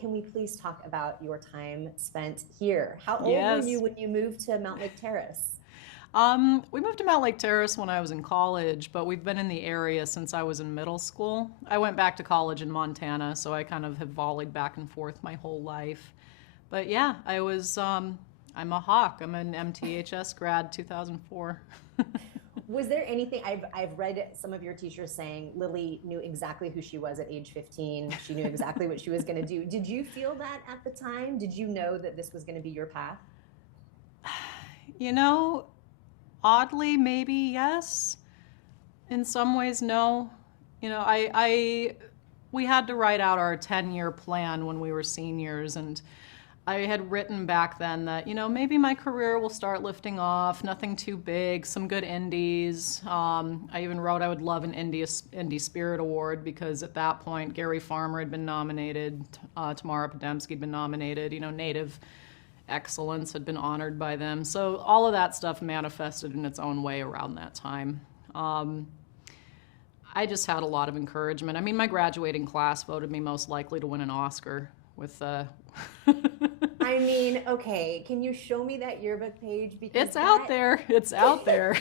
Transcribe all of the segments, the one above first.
can we please talk about your time spent here? How old were you Yes. when you moved to Mount Lake Terrace? We moved to Mount Lake Terrace when I was in college, but we've been in the area since I was in middle school. I went back to college in Montana, so I kind of have volleyed back and forth my whole life. But yeah, I'm a hawk. I'm an MTHS grad 2004. Was there anything I've read some of your teachers saying Lily knew exactly who she was at age 15. She knew exactly what she was going to do. Did you feel that at the time? Did you know that this was going to be your path? You know, oddly, maybe yes. In some ways, no. We had to write out our 10-year plan when we were seniors, and I had written back then that, maybe my career will start lifting off, nothing too big, some good indies. I even wrote I would love an Indie Spirit Award because at that point, Gary Farmer had been nominated, Tamara Podemski had been nominated, Native Excellence had been honored by them. So all of that stuff manifested in its own way around that time. I just had a lot of encouragement. I mean, my graduating class voted me most likely to win an Oscar with I mean, okay, can you show me that yearbook page? Because It's out that there. It's out there.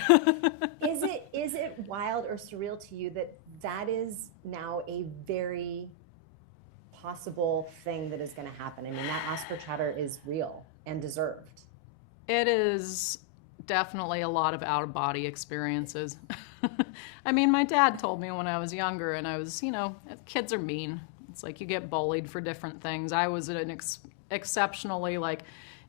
is it wild or surreal to you that that is now a very possible thing that is going to happen? I mean, that Oscar chatter is real and deserved. It is definitely a lot of out of body experiences. I mean, my dad told me when I was younger, and I was, kids are mean. It's like you get bullied for different things. I was an exceptionally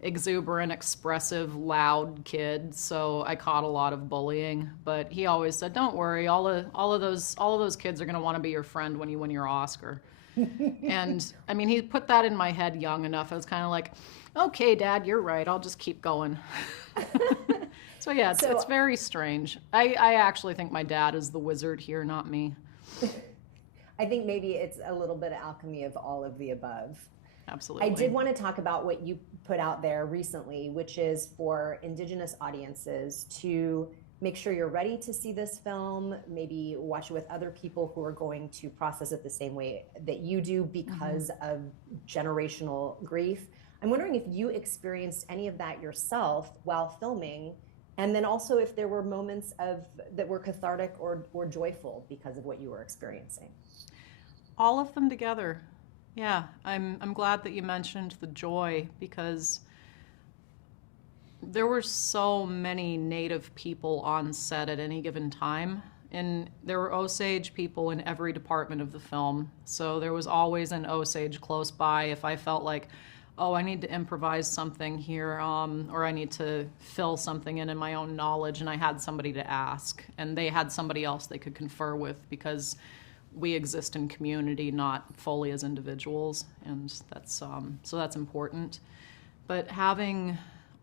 exuberant, expressive, loud kid, so I caught a lot of bullying. But he always said, "Don't worry, all of those kids are going to want to be your friend when you win your Oscar." And I mean, he put that in my head young enough. I was kind of like, "Okay, Dad, you're right. I'll just keep going." So yeah, it's So very strange. I actually think my dad is the wizard here, not me. I think maybe it's a little bit of alchemy of all of the above. I did Absolutely. want to talk about what you put out there recently, which is for Indigenous audiences to make sure you're ready to see this film, maybe watch it with other people who are going to process it the same way that you do Mm-hmm. because of generational grief. I'm wondering if you experienced any of that yourself while filming, and then also if there were moments of that were cathartic or joyful because of what you were experiencing. All of them together. Yeah, I'm glad that you mentioned the joy because there were so many Native people on set at any given time. And there were Osage people in every department of the film. So there was always an Osage close by if I felt like, oh, I need to improvise something here, or I need to fill something in my own knowledge, and I had somebody to ask. And they had somebody else they could confer with because we exist in community, not fully as individuals. And that's important. But having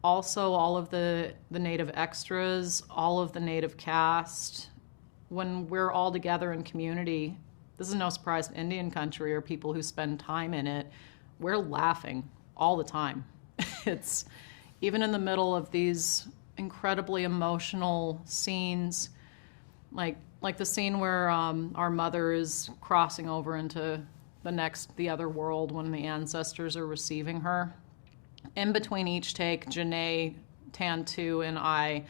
also all of the native extras, all of the native cast, when we're all together in community, this is no surprise to Indian country or people who spend time in it, we're laughing all the time. It's even in the middle of these incredibly emotional scenes, like the scene where our mother is crossing over into the other world when the ancestors are receiving her. In between each take, Janae, Tantu, and I,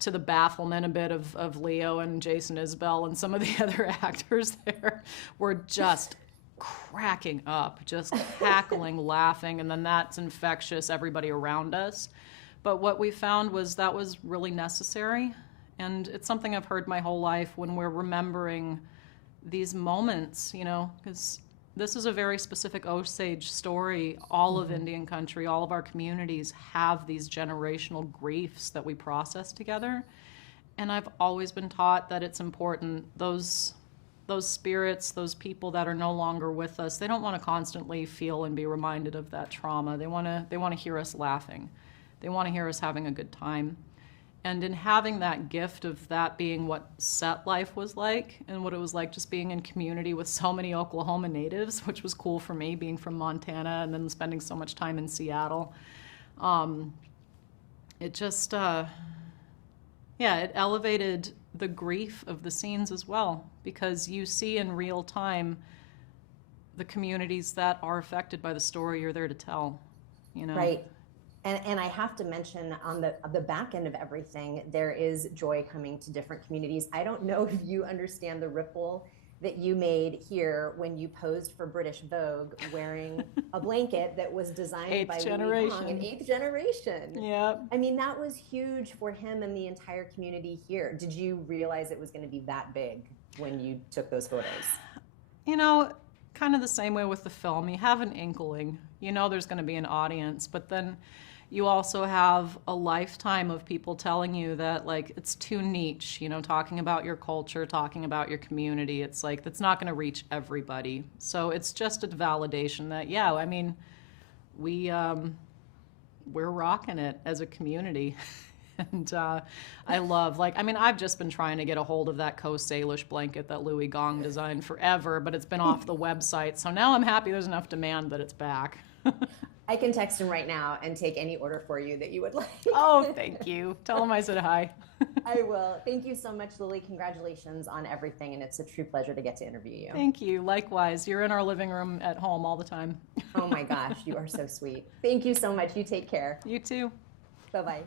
to the bafflement a bit of Leo and Jason Isbell and some of the other actors there, were just cracking up, just cackling, laughing, and then that's infectious, everybody around us. But what we found was that was really necessary, and it's something I've heard my whole life when we're remembering these moments, because this is a very specific Osage story. All of Mm-hmm. Indian country, all of our communities have these generational griefs that we process together. And I've always been taught that it's important. Those spirits, those people that are no longer with us, they don't want to constantly feel and be reminded of that trauma. They want to hear us laughing. They want to hear us having a good time. And in having that gift of that being what set life was like and what it was like just being in community with so many Oklahoma natives, which was cool for me being from Montana and then spending so much time in Seattle, um, it just, yeah, it elevated the grief of the scenes as well because you see in real time the communities that are affected by the story you're there to tell, you know? Right. And I have to mention on the back end of everything, there is joy coming to different communities. I don't know if you understand the ripple that you made here when you posed for British Vogue wearing a blanket that was designed by Louis Hong, an 8th generation. Yeah. I mean, that was huge for him and the entire community here. Did you realize it was going to be that big when you took those photos? You know, kind of the same way with the film. You have an inkling. You know there's going to be an audience, but then you also have a lifetime of people telling you that, like, it's too niche, you know, talking about your culture, talking about your community. It's like, that's not going to reach everybody. So it's just a validation that, yeah, I mean, we're rocking it as a community. And I love, like, I mean, I've just been trying to get a hold of that Coast Salish blanket that Louis Gong designed forever, but it's been off the website. So now I'm happy there's enough demand that it's back. I can text him right now and take any order for you that you would like. Oh, thank you. Tell him I said hi. I will. Thank you so much, Lily. Congratulations on everything, and it's a true pleasure to get to interview you. Thank you. Likewise. You're in our living room at home all the time. Oh my gosh, you are so sweet. Thank you so much. You take care. You too. Bye-bye.